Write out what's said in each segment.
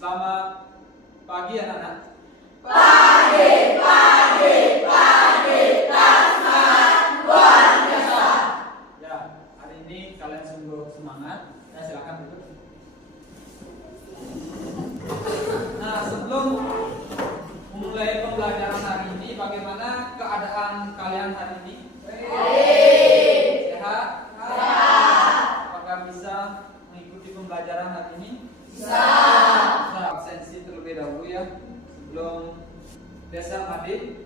Selamat pagi anak-anak. Pagi, semangat luar biasa. Ya, hari ini kalian sungguh semangat. Ya, silakan duduk. Nah, sebelum memulai pembelajaran hari ini, bagaimana keadaan kalian hari ini? Sehat? Apakah bisa mengikuti pembelajaran hari ini? Bisa. Nah, absensi terlebih dahulu ya. Sebelum biasa Adit,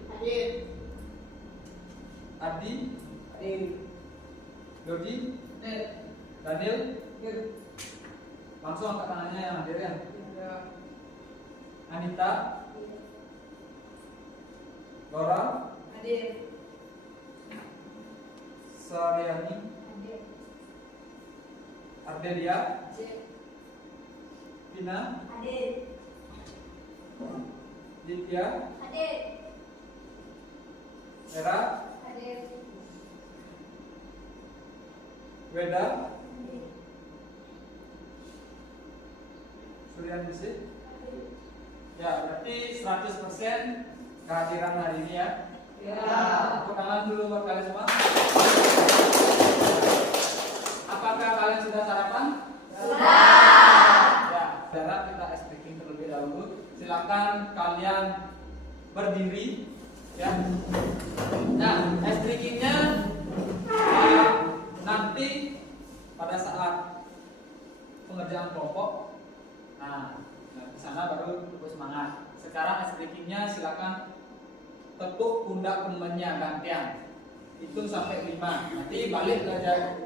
Adi, Dodi, Daniel. Langsung angkat tangannya yang hadir ya. Anita, Laura, Saryani, Ardelia, Pina, Ditya, Era, Weda, Suryan Bisik. Ya, berarti 100% kehadiran hari ini ya. Tepuk tangan dulu buat kalian semua. Apakah kalian sudah sarapan? Ya, saudara, kita speaking terlebih dahulu. Silakan kalian berdiri ya. Nah, streakingnya nanti pada saat pengerjaan kelompok. Nah, di sana baru tepuk semangat. Sekarang streakingnya silakan tepuk pundak temannya gantian. Hitung sampai 5. Nanti balik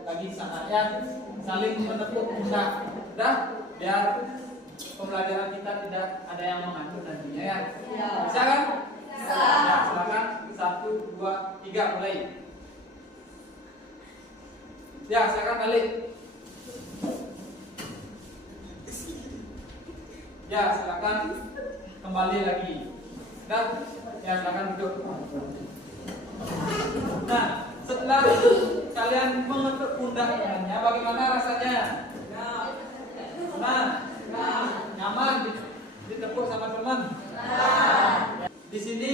lagi sana ya. Saling menepuk pundak. Udah, biar pembelajaran kita tidak ada yang mengantuk nantinya ya. Bisa kan? Bisa. Ya, silakan 1, 2, 3 mulai. Ya, silakan balik. Ya, silakan kembali lagi. Dan ya, silakan duduk. Nah, setelah kalian mengetuk pundak temannya, bagaimana rasanya? Nah, nyaman ditepuk sama teman. Di sini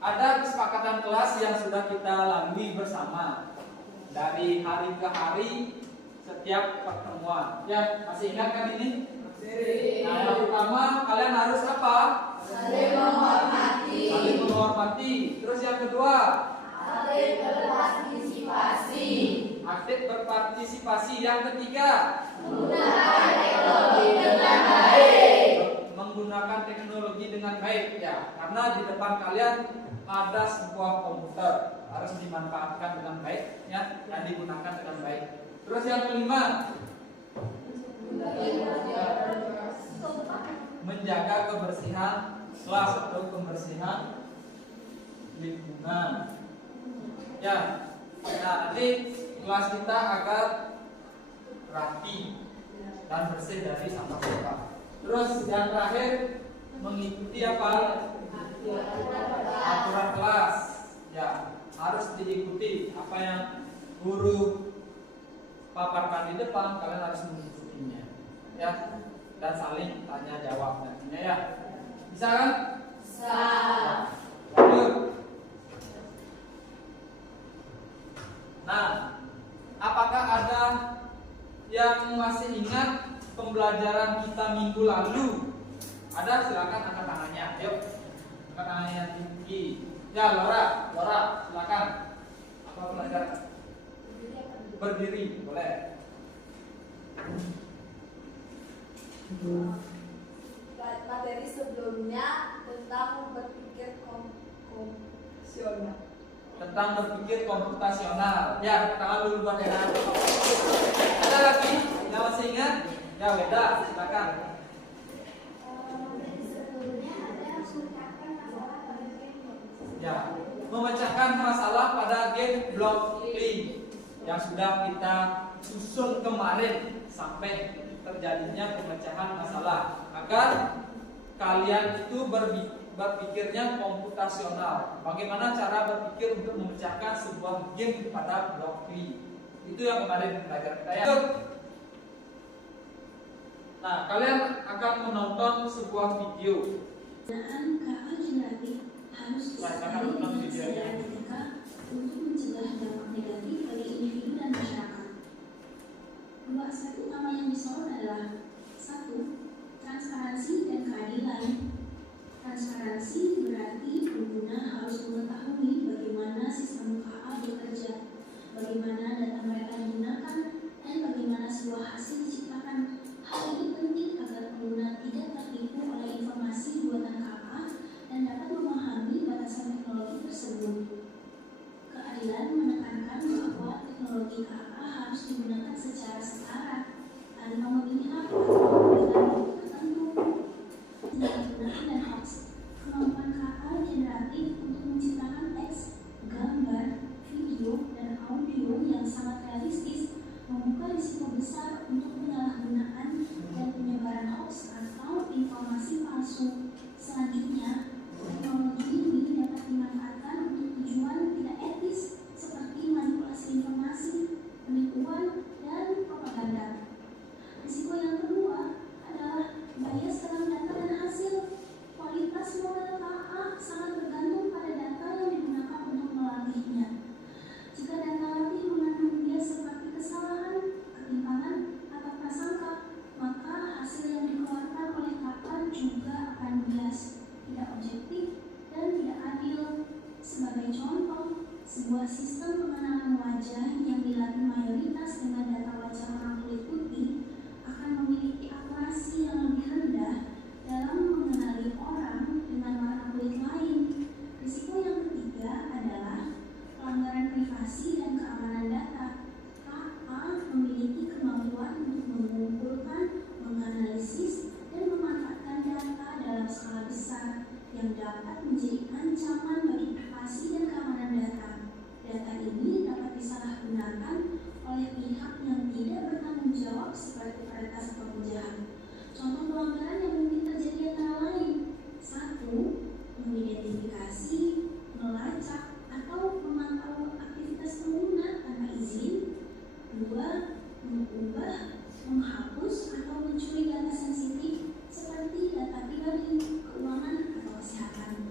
ada kesepakatan kelas yang sudah kita lalui bersama dari hari ke hari setiap pertemuan. Ya, masih ingat kan ini? Nah, yang pertama kalian harus apa? Saling menghormati. Saling menghormati. Terus yang kedua, Aktif berpartisipasi. aktif berpartisipasi. Yang ketiga, Menggunakan teknologi dengan baik. menggunakan teknologi dengan baik ya. Karena di depan kalian ada sebuah komputer, harus dimanfaatkan dengan baik ya, dan digunakan dengan baik. Terus yang kelima, menjaga kebersihan kelas atau kebersihan lingkungan. Ya, nah nanti kelas kita agar rapi dan bersih dari sampah-sampah. Terus yang terakhir, mengikuti apa? Aturan kelas. Ya, harus diikuti apa yang guru paparkan di depan, kalian harus mengikutinya. Ya, dan saling tanya jawab nantinya ya. Bisa kan? Bisa. Lanjut. Nah, apakah ada yang masih ingat pembelajaran kita minggu lalu? Ada, silakan angkat tangannya. Ayo, angkat tangannya tinggi. Ya, Laura, silakan. Apa pelajaran? Berdiri, boleh. Materi sebelumnya tentang berpikir komputasional. Tentang berpikir komputasional. Ya, tangan dulu buat Era. Ada lagi yang masih ingat? Ya, Weda, silakan. Ya, memecahkan masalah pada game blockchain yang sudah kita susun kemarin sampai terjadinya pemecahan masalah agar kalian itu berpikirnya komputasional. Bagaimana cara berpikir untuk memecahkan sebuah game pada blockchain? Itu yang kemarin belajar kita ya. Nah, kalian akan menonton sebuah video. Penggunaan KA generatif harus disertai dengan kesadaran etika untuk mencegah dampak negatif bagi individu dan masyarakat. Dua aspek utama yang disorot adalah: 1. Transparansi dan keadilan. Transparansi berarti pengguna harus mengetahui bagaimana sistem KA bekerja, bagaimana data mereka digunakan, dan bagaimana sebuah hasil diciptakan. Hal ini penting agar pengguna tidak tertipu oleh informasi buatan KA dan dapat memahami batasan teknologi tersebut. Keadilan menekankan bahwa teknologi KA harus digunakan secara setara tanpa memihak atau memberikan bentuk tertentu. Penyalahgunaan dan hoax. Kemampuan KA generatif untuk menciptakan teks, gambar, video, dan audio yang sangat realistis membuka risiko besar untuk penyalahgunaan dan penyebaran hoax atau informasi palsu. Selanjutnya, teknologi ini dapat dimanfaatkan untuk tujuan tidak etis seperti manipulasi informasi, penipuan, dan propaganda. Risiko yang kedua adalah bias dalam data dan hasil. Kualitas model KA sangat bergantung pada data yang digunakan untuk melatihnya. Jika data latih mengandung bias seperti kesalahan, ketimpangan, atau prasangka, maka hasil yang dikeluarkan oleh KA juga akan bias, tidak objektif, dan tidak adil. Sebagai contoh, sebuah sistem pengenalan wajah yang dilatih mayoritas dengan data wajah orang kulit putih akan memiliki akurasi yang lebih rendah dalam mengenali orang dengan warna kulit lain. Risiko yang ketiga adalah pelanggaran privasi dan keamanan data. KA memiliki kemampuan untuk mengumpulkan, menganalisis, dan memanfaatkan data dalam skala besar yang dapat menjadi ancaman bagi privasi dan keamanan data. Data ini dapat disalahgunakan oleh pihak yang tidak bertanggung jawab seperti peretas atau penjahat. Contoh pelanggaran yang mungkin terjadi antara lain: 1. Mengidentifikasi, melacak, atau memantau aktivitas pengguna tanpa izin. 2. Mengubah, menghapus, atau mencuri data sensitif seperti data pribadi, keuangan, atau kesehatan.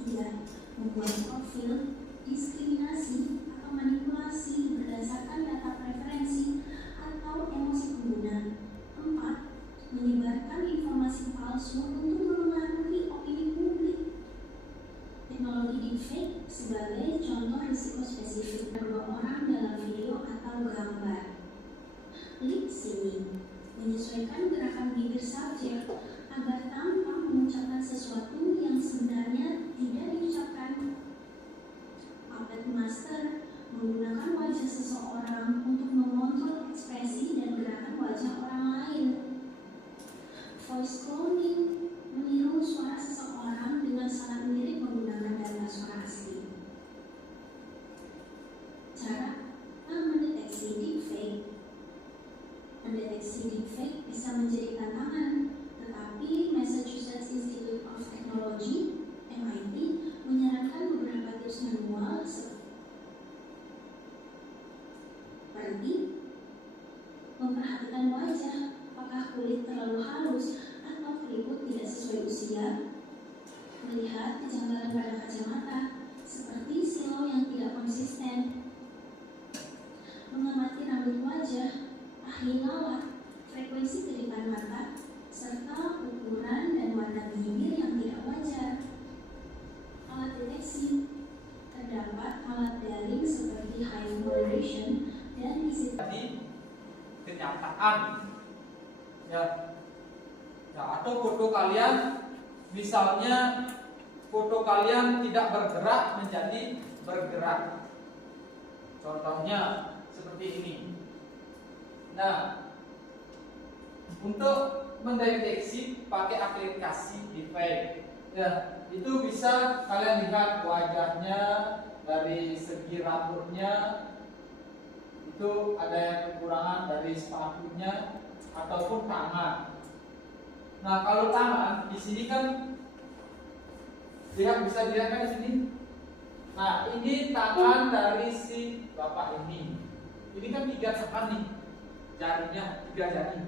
3. Membuat profil, diskriminasi, atau manipulasi berdasarkan data preferensi atau emosi pengguna. 4. Menyebarkan informasi palsu untuk memengaruhi opini publik. Teknologi deepfake sebagai contoh risiko spesifik. Dua orang dalam video atau gambar. Lip syncing menyesuaikan gerakan bibir subjek agar tampak mengucapkan sesuatu yang sebenarnya tidak diucapkan. Puppet master menggunakan wajah seseorang untuk mengontrol ekspresi dan gerakan wajah orang lain. Voice cloning meniru suara seseorang dengan sangat mirip menggunakan data suara asli. Cara mendeteksi deepfake. Mendeteksi deepfake bisa menjadi tantangan, tetapi Massachusetts Institute of Technology (MIT) menyarankan beberapa tips manual seperti memperhatikan wajah, apakah kulit terlalu halus atau keriput tidak sesuai usia, melihat kejanggalan pada kacamata seperti silau yang tidak konsisten, mengamati rambut wajah, tahi lalat, frekuensi kedipan mata, serta ukuran dan warna bibir yang tidak wajar. Alat deteksi. Terdapat alat daring seperti high moderation dan isi kenyataan ya atau foto kalian, misalnya foto kalian tidak bergerak menjadi bergerak, contohnya seperti ini. Nah, untuk mendeteksi pakai aplikasi deepfake ya, itu bisa kalian lihat wajahnya, dari segi rambutnya itu ada yang kekurangan, dari sepatunya ataupun tangan. Nah, kalau tangan di sini kan bisa dilihat kan di sini. Nah, ini tangan dari si bapak ini. Ini kan 3 tangan nih, jarinya 3 jari.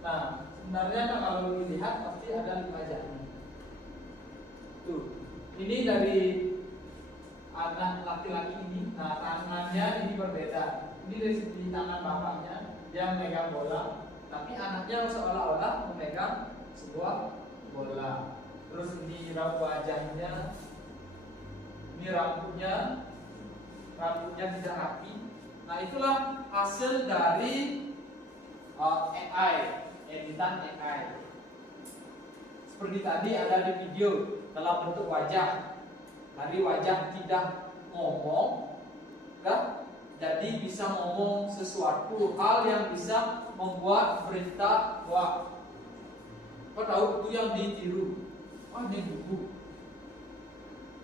Nah, sebenarnya kalau dilihat pasti ada 5 jari. Tuh, ini dari anak laki-laki ini. Nah, tangannya ini berbeda. Ini dari segi tangan bapaknya, dia memegang bola, tapi anaknya seolah-olah memegang sebuah bola. Terus ini wajahnya, ini rambutnya tidak rapi. Nah, itulah hasil dari AI, editan AI. Seperti tadi ada di video dalam bentuk wajah. Dari wajah tidak ngomong, kan? Jadi bisa ngomong sesuatu hal yang bisa membuat berita hoax. Kau tahu itu yang ditiru? Oh, ini buku.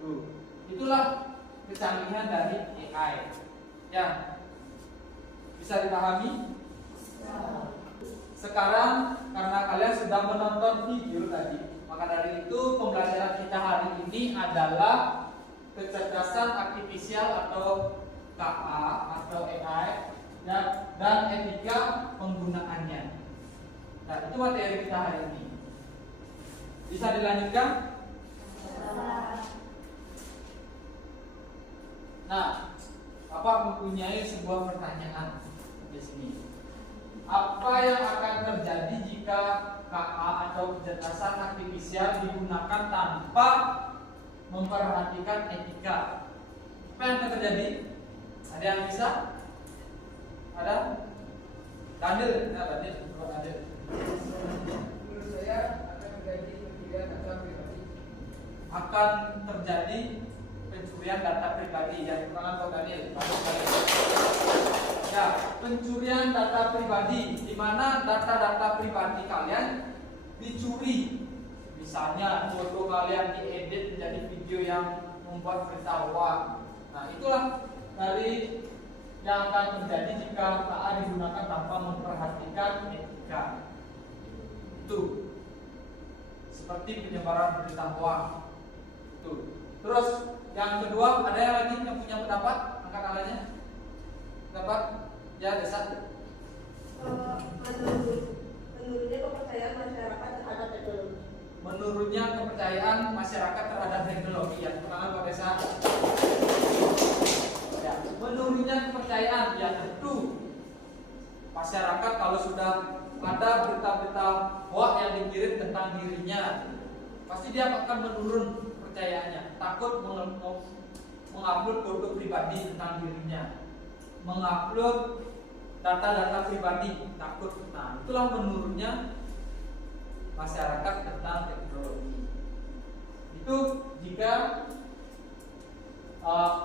Tuh, itulah kecanggihan dari AI. Ya, bisa dipahami? Sekarang karena kalian sudah menonton video tadi, maka dari itu pembelajaran kita hari ini adalah kecerdasan artifisial atau KA atau AI dan etika penggunaannya. Nah, itu materi kita hari ini. Bisa dilanjutkan? Nah, Bapak mempunyai sebuah pertanyaan di sini. Apa yang akan terjadi jika KA atau kecerdasan artifisial digunakan tanpa memperhatikan etika? Apa yang akan terjadi? Ada yang bisa? Ada? Daniel, Daniel. Menurut saya akan terjadi pencurian data pribadi. Akan terjadi pencurian data pribadi. Yang keterangan Daniel. Ya, pencurian data pribadi, di mana data-data pribadi kalian dicuri. Misalnya foto kalian diedit menjadi video yang membuat berita hoax. Nah, itulah dari yang akan terjadi jika KA digunakan tanpa memperhatikan etika. Itu seperti penyebaran berita hoax. Itu. Terus yang kedua, ada yang lagi yang punya pendapat? Angkat tangannya. Pendapat? Ya, Desa. Menurutnya kepercayaan masyarakat terhadap teknologi. Menurutnya kepercayaan masyarakat terhadap teknologi. Yang pertama Pak Desa. Ya, menurutnya kepercayaan, ya tentu masyarakat kalau sudah ada berita-berita hoax yang dikirim tentang dirinya, pasti dia akan menurun kepercayaannya. Takut mengupload foto pribadi tentang dirinya, mengupload data-data pribadi, takut. Nah, itulah menurunnya masyarakat tentang teknologi. Itu jika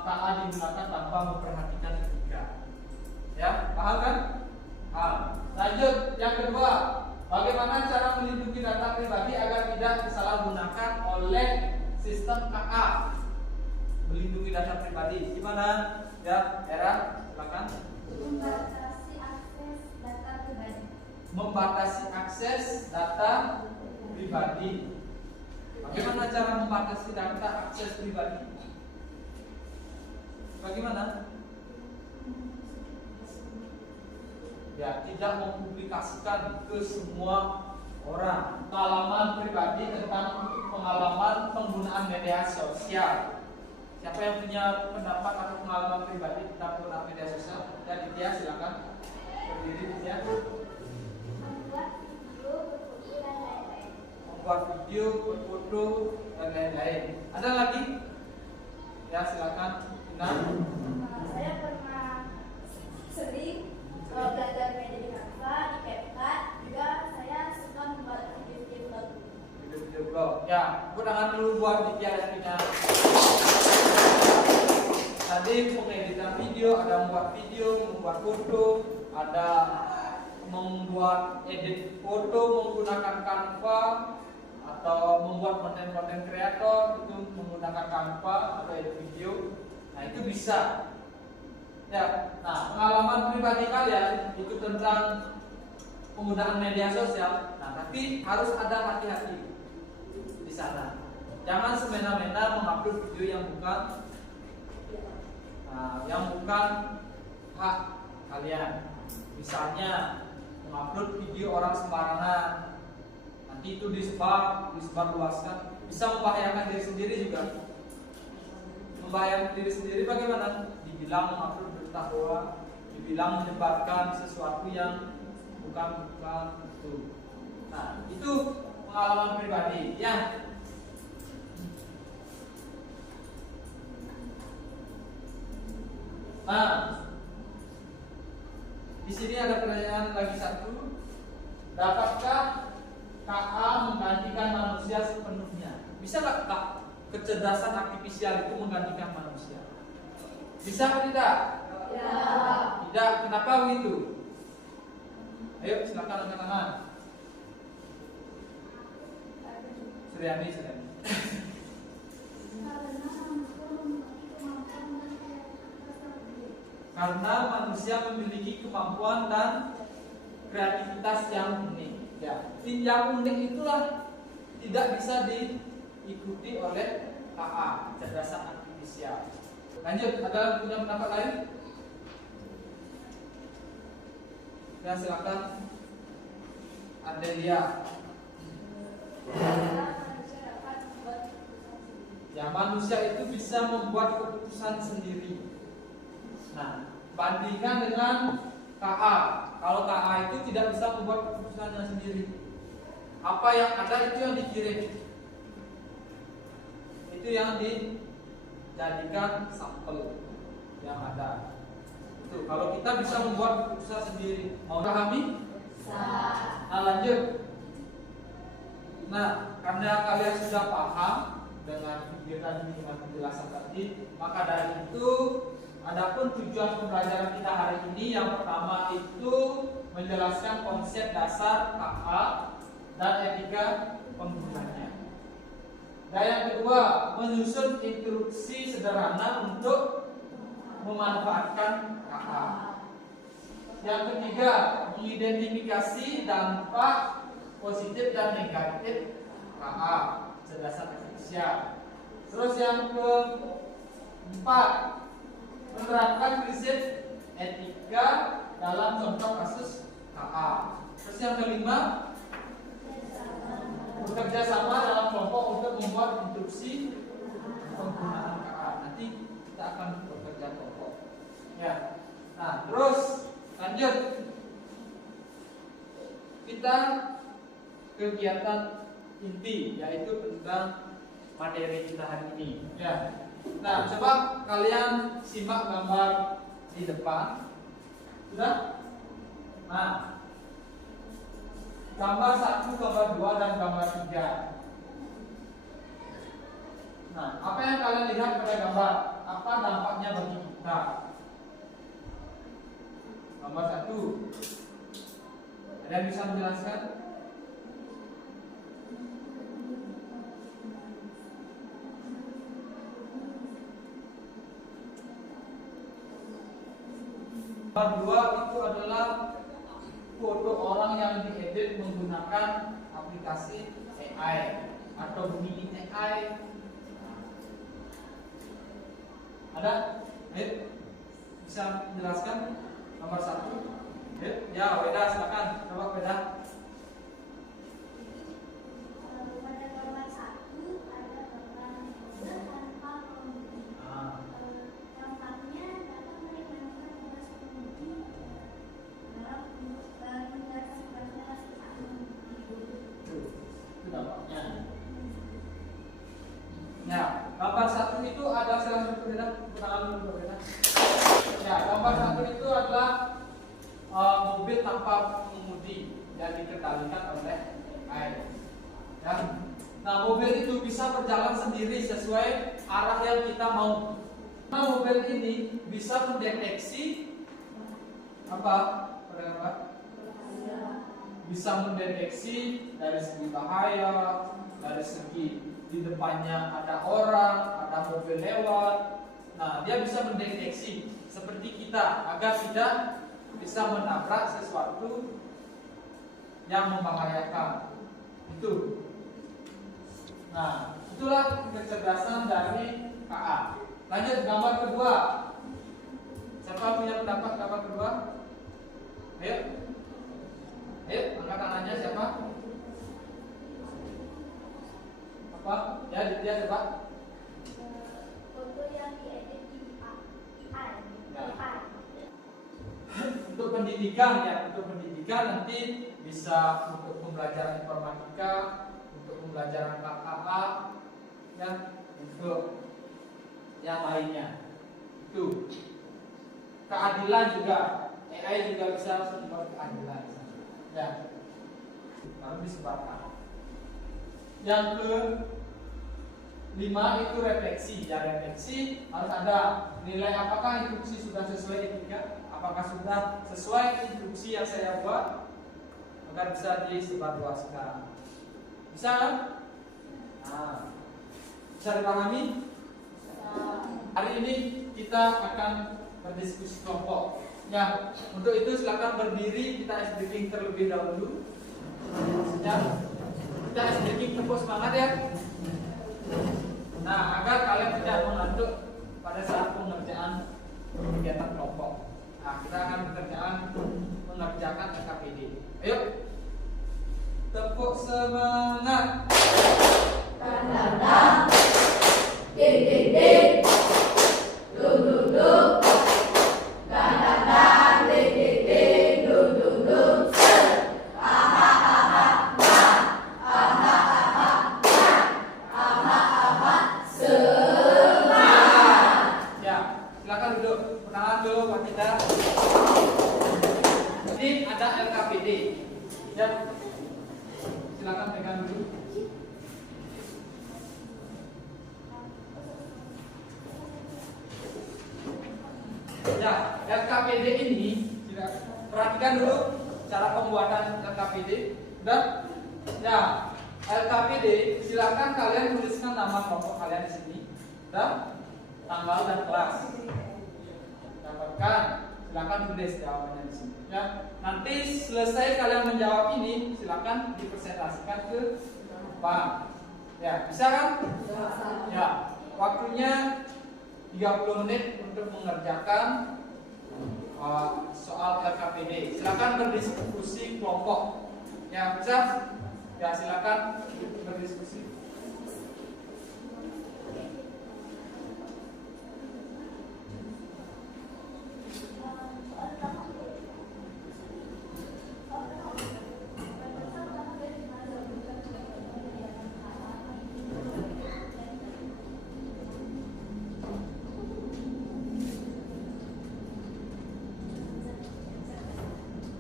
KA digunakan tanpa memperhatikan etika. Ya, paham kan? Lanjut, yang kedua, bagaimana cara melindungi data pribadi agar tidak disalahgunakan oleh sistem KA? Melindungi data pribadi, gimana? Ya, Era, silakan. Membatasi akses data pribadi. Membatasi akses data pribadi. Bagaimana cara membatasi data akses pribadi? Bagaimana? Ya, tidak mempublikasikan ke semua orang pengalaman pribadi tentang pengalaman penggunaan media sosial. Siapa yang punya pendapat atau pengalaman pribadi tentang penggunaan media sosial? Dan dia silakan berdiri dia. Membuat video, berfoto dan lain-lain. Ada lagi? Ya, silakan. Saya pernah sering belajar media di Canva, di CapCut, juga saya suka membuat video-video vlog. Video vlog. Ya, aku tangan dulu buat dia dan Pina. Tadi mengeditan video, ada membuat video, membuat foto, ada membuat edit foto menggunakan Canva, atau membuat konten-konten kreator itu menggunakan Canva atau edit video. Nah, itu bisa. Ya, nah pengalaman pribadi kalian itu tentang penggunaan media sosial. Nah, tapi harus ada hati-hati di sana. Jangan semena-mena mengupload video yang bukan hak kalian. Misalnya mengupload video orang sembarangan, nanti itu disebar luaskan, bisa membahayakan diri sendiri juga. Membahayakan diri sendiri bagaimana? Dibilang mengupload berita hoax, dibilang menyebarkan sesuatu yang bukan itu. Nah, itu pengalaman pribadi ya. Nah, di sini ada pertanyaan lagi satu. Dapatkah KA menggantikan manusia sepenuhnya? Bisa nggak Kak kecerdasan artifisial itu menggantikan manusia? Bisa atau tidak? Ya. Tidak. Kenapa begitu? Ayo silakan angkat tangan. Suryani. Karena manusia memiliki kemampuan dan kreativitas yang unik. Ya, yang unik itulah tidak bisa diikuti oleh KA, kecerdasan artifisial. Lanjut, ada punya pendapat lain? Ya, silakan. Adelia. Ya, manusia itu bisa membuat keputusan sendiri. Nah, bandingkan dengan KA. Kalau KA itu tidak bisa membuat keputusannya sendiri. Apa yang ada itu yang dikirim. Itu yang dijadikan sampel yang ada. Itu kalau kita bisa membuat keputusan sendiri. Mau pahami? Nah, lanjut. Nah, karena kalian sudah paham dengan pikiran dengan penjelasan tadi, maka dari itu adapun tujuan pembelajaran kita hari ini, yang pertama itu menjelaskan konsep dasar KA dan etika penggunanya. Dan yang kedua, menyusun instruksi sederhana untuk memanfaatkan KA. Yang ketiga, mengidentifikasi dampak positif dan negatif KA, kecerdasan artifisial. Terus yang keempat, menerapkan prinsip etika dalam contoh kasus KA. Terus yang kelima, bekerja sama dalam kelompok untuk membuat instruksi penggunaan KA. Nanti kita akan bekerja kelompok. Ya. Nah, terus lanjut. Kita kegiatan inti, yaitu tentang materi kita hari ini. Ya. Nah, coba kalian simak gambar di depan. Sudah? Nah, gambar 1, gambar 2, dan gambar 3. Nah, apa yang kalian lihat pada gambar? Apa dampaknya bagi kita? Gambar 1. Ada yang bisa menjelaskan? Gambar 2 itu adalah foto orang yang diedit menggunakan aplikasi AI atau mini AI. Ada? Bisa menjelaskan gambar 1? Ya, Weda, silakan. Coba Weda. Pada gambar 1 ada gambar tanpa pengemudi. Dampaknya dapat meringankan tugas pengemudi dalam menjaga sebaliknya saat mengemudi. Itu dampaknya. Ya, gambar 1 itu ada salah satu beda. Beda. Ya, gambar 1 itu adalah mobil tanpa pengemudi yang dikendalikan oleh AI. Ya. Nah, mobil itu bisa berjalan sendiri sesuai arah yang kita mau. Nah, mobil ini bisa mendeteksi apa? Bisa mendeteksi dari segi bahaya, dari segi di depannya ada orang, ada mobil lewat. Nah, dia bisa mendeteksi seperti kita agar tidak bisa menabrak sesuatu yang membahayakan. Itu. Nah, itulah kecerdasan dari KA. Lanjut gambar kedua. Siapa punya pendapat gambar kedua? Ayo. Ayo, angkat tangannya siapa? Apa? Ya, dia coba. Foto yang diedit di AI. Untuk pendidikan ya, untuk pendidikan nanti bisa untuk pembelajaran informatika, untuk pembelajaran KKA, ya, untuk yang lainnya. Itu keadilan juga, AI juga bisa membuat keadilan. Ya, baru disebarkan. Yang ke-5 itu refleksi. Ya, refleksi harus ada nilai apakah instruksi sudah sesuai etika, apakah sudah sesuai instruksi yang saya buat agar bisa disebarluaskan. Bisa kan? Nah, bisa dipahami? Hari ini kita akan berdiskusi kelompok. Ya, untuk itu silakan berdiri, kita ice breaking terlebih dahulu. Ya, kita ice breaking, tepuk semangat ya. Nah, agar kalian tidak mengantuk pada saat pengerjaan kegiatan kelompok. Nah, kita akan mengerjakan LKPD. Ayo, tepuk semangat. Tanda-tanda, ding-ding-ding, dum-dum-dum, tanda-tanda, ding-ding-ding, dum-dum-dum, ser, aha-aha, nah, aha-aha, nah, aha-aha, semangat. Ya, silakan duduk. Perkenalan dulu Pak kita. Ini ada LKPD. Ya, silakan pegang dulu. Ya, LKPD ini perhatikan dulu cara pembuatan LKPD. Udah? Ya, LKPD silakan kalian tuliskan nama kelompok kalian di sini. Udah? Tanggal dan kelas. Dapatkan, silakan tulis jawabannya di sini. Ya, nanti selesai kalian menjawab ini, silakan dipresentasikan ke Bang. Ya, bisa kan? Ya, waktunya 30 menit untuk mengerjakan soal LKPD. Silakan berdiskusi kelompok. Ya, bisa? Ya, silakan berdiskusi.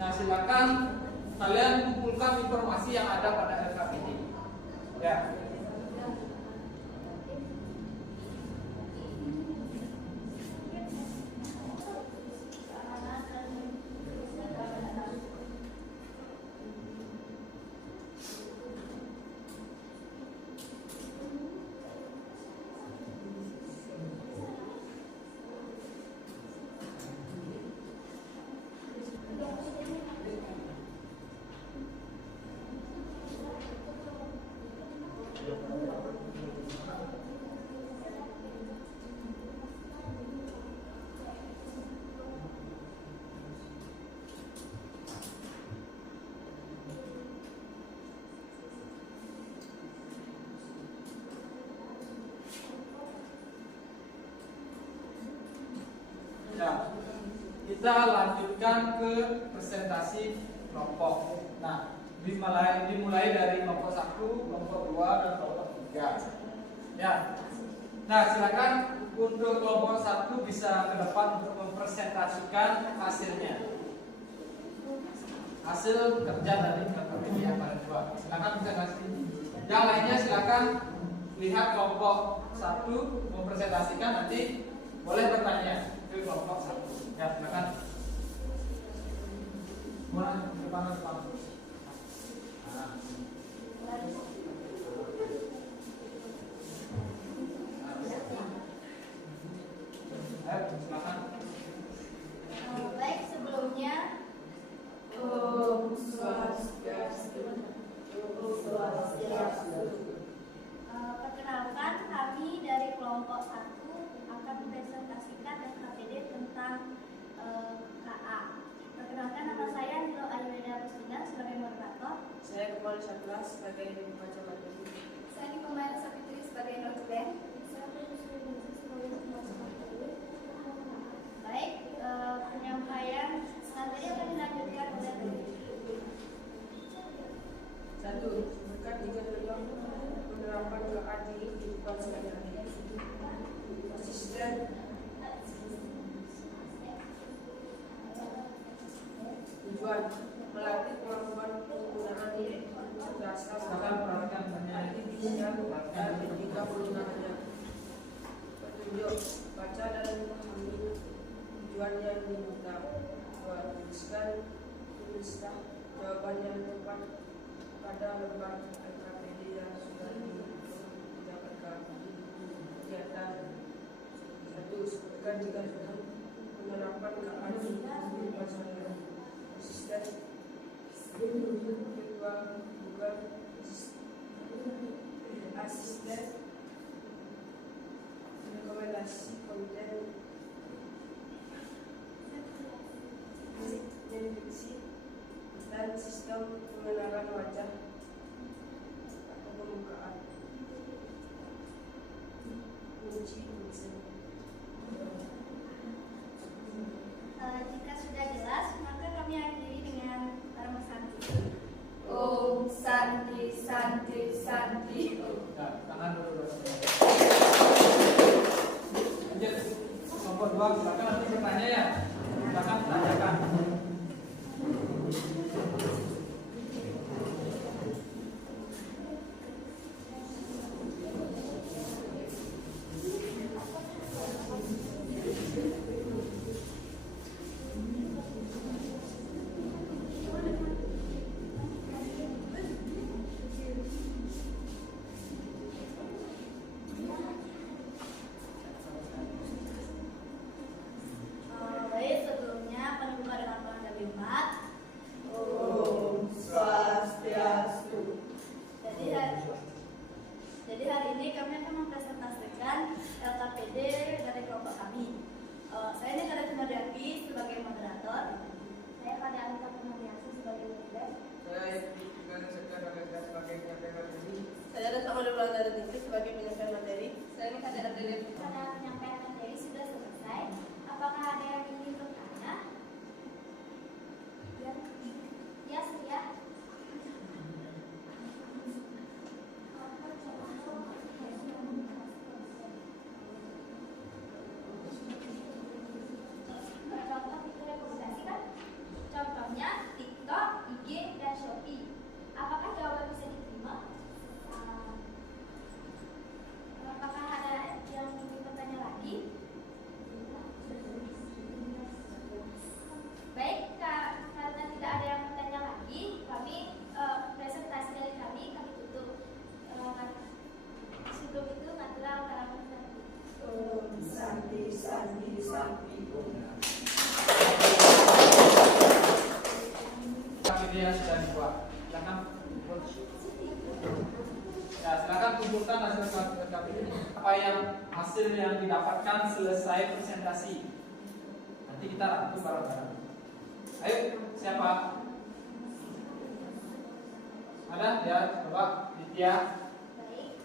Nah, silakan kalian kumpulkan informasi yang ada pada LKPD. Ya. Ya, kita lanjutkan ke presentasi kelompok. Nah, dimulai dari kelompok 1, kelompok 2, dan kelompok 3. Ya. Nah, silakan untuk kelompok 1 bisa ke depan untuk mempresentasikan hasilnya. Hasil kerja dari LKPD yang kalian buat. Silakan presentasi. Yang lainnya silakan lihat kelompok 1 mempresentasikan, nanti boleh bertanya ke kelompok 1. Ya, silakan. Mana depan. Ayo, silakan. Baik, sebelumnya perkenalkan, kami dari kelompok 1 akan mempresentasikan LKPD tentang KA. Perkenalkan, nama saya Nilo Ayueda Rustinas sebagai pembaca materi. Saya Nikomayana Sapitri sebagai notulen. Baik, penyampaian materi akan dilanjutkan oleh Satu, berikan 3 contoh penerapan KA di kehidupan sehari-hari. Asisten, tujuan melatih kemampuan penggunaan bahasa Silakan perhatikan pertanyaan. artificial dan etika penggunaannya. Petunjuk, baca dan memahami tujuan yang diminta. Dua, tulislah jawaban yang tepat pada lembar LKPD yang sudah didapatkan. Kegiatan, satu, sebutkan jika sudah menerapkan KA di kehidupan sehari-hari. Asisten, virtual Google asisten, rekomendasi konten deskripsi dan sistem pengenalan wajah atau pembukaan kunci tulisan. Jika sudah jelas, maka kami akhiri dengan Parama Santi. Om Santi Santi Santi. Nah, tangan dulu. Lanjut. Nomor 2, silakan nanti bertanya ya. Silakan tanyakan. Baik, sebelumnya kami buka dengan doa dan Jumat. Om Swastiastu. Jadi hari ini kami akan mempresentasikan LKPD dari kelompok kami. Saya ini Kada Cimadiaki sebagai moderator. Saya Kada Alika Purnamiasi sebagai moderator. Saya dengan Sekda Bagas sebagai penyampaian materi. Saya datang oleh Belanda Tinggi sebagai penyampaian materi. Saya ini Kada Adelit. Karena penyampaian materi sudah selesai, apakah ada yang ingin bertanya? Ya, saya. Contoh itu rekomendasi kan? Contohnya TikTok, IG, dan Shopee. Apakah jawaban bisa diterima? Apakah ada yang ingin bertanya lagi? Baik, karena tidak ada yang bertanya lagi, kami presentasi dari kami tutup. Sebelum itu, Matura Parama Santi. Om Santi Santi Santi. KPD yang sudah dibuat. Silakan. Ya, silakan kumpulkan hasil KPD. Apa yang hasil yang didapatkan selesai presentasi. Nanti kita rangkum bareng-bareng. Ayo, siapa? Ada? Ya, coba. Ditya. Baik,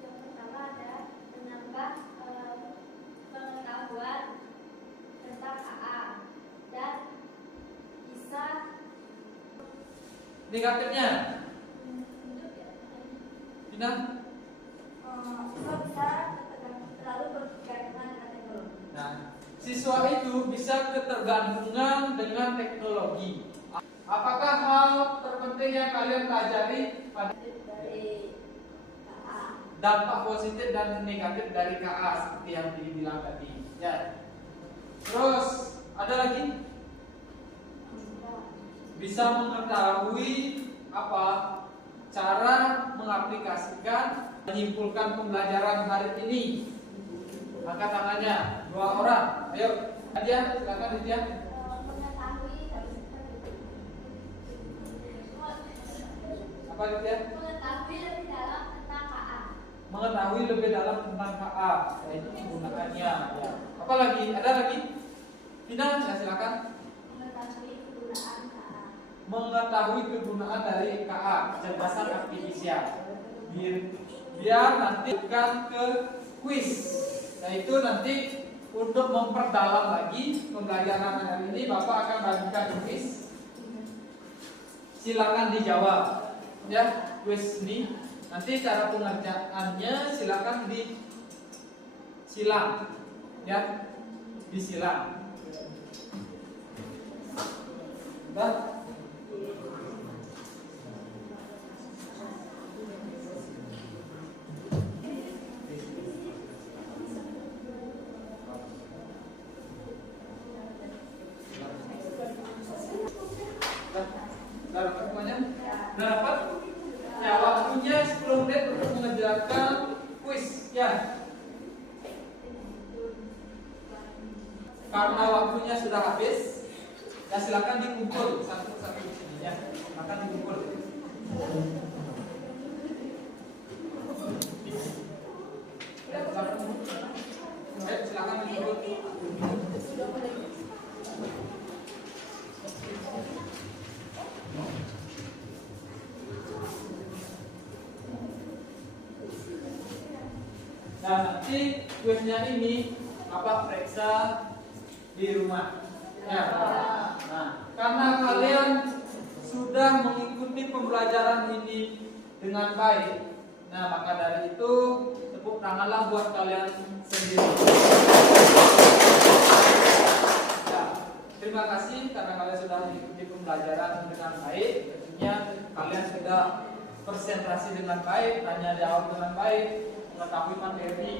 yang pertama ada menambah pengetahuan tentang AA dan bisa Negatifnya. Bina. bisa terlalu bergantungan dengan teknologi. Nah, siswa itu bisa ketergantungan dengan teknologi. Apakah hal terpenting yang kalian pelajari pada Dari AA. dampak positif dan negatif dari KA seperti yang dibilang tadi? Ya. Terus ada lagi? Bisa mengetahui apa cara mengaplikasikan, menyimpulkan pembelajaran hari ini. Angkat tangannya 2 orang. Ayo, Nadia, silakan Nadia. Mengetahui Apa Nadia? mengetahui lebih dalam tentang AA. Mengetahui lebih dalam tentang KA, yaitu penggunaannya. Ya. Apa lagi? Ada lagi? Tina, ya silakan. Mengetahui kegunaan AA. mengetahui kegunaan dari KA, kecerdasan artifisial. Biar nanti bukan ke kuis. Nah itu nanti untuk memperdalam lagi pembelajaran hari ini, Bapak akan bagikan kuis. Silakan dijawab, ya kuis ini. Nanti cara pengerjaannya silakan disilang, ya disilang. Bah. Dapat semuanya? Dapat? Ya, waktunya 10 menit untuk mengerjakan kuis, ya. Karena waktunya sudah habis, ya silakan dikumpul satu-satu di sini ya. Maka dikumpul. Baik, silakan dikumpul. Nah, nanti kuisnya ini Bapak periksa di rumah. Ya. Nah, karena kalian sudah mengikuti pembelajaran ini dengan baik, nah maka dari itu tepuk tanganlah buat kalian sendiri. Ya, terima kasih karena kalian sudah mengikuti pembelajaran dengan baik. Tentunya kalian sudah presentasi dengan baik, tanya jawab dengan baik, mengetahui materi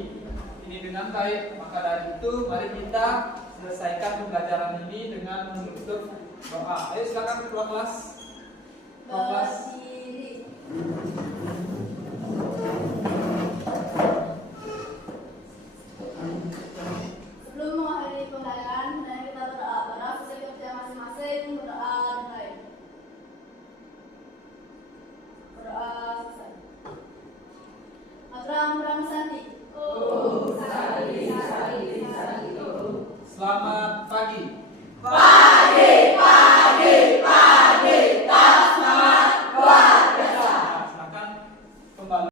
ini dengan baik. Maka dari itu mari kita selesaikan pembelajaran ini dengan menutup doa. Ayo silakan ketua kelas.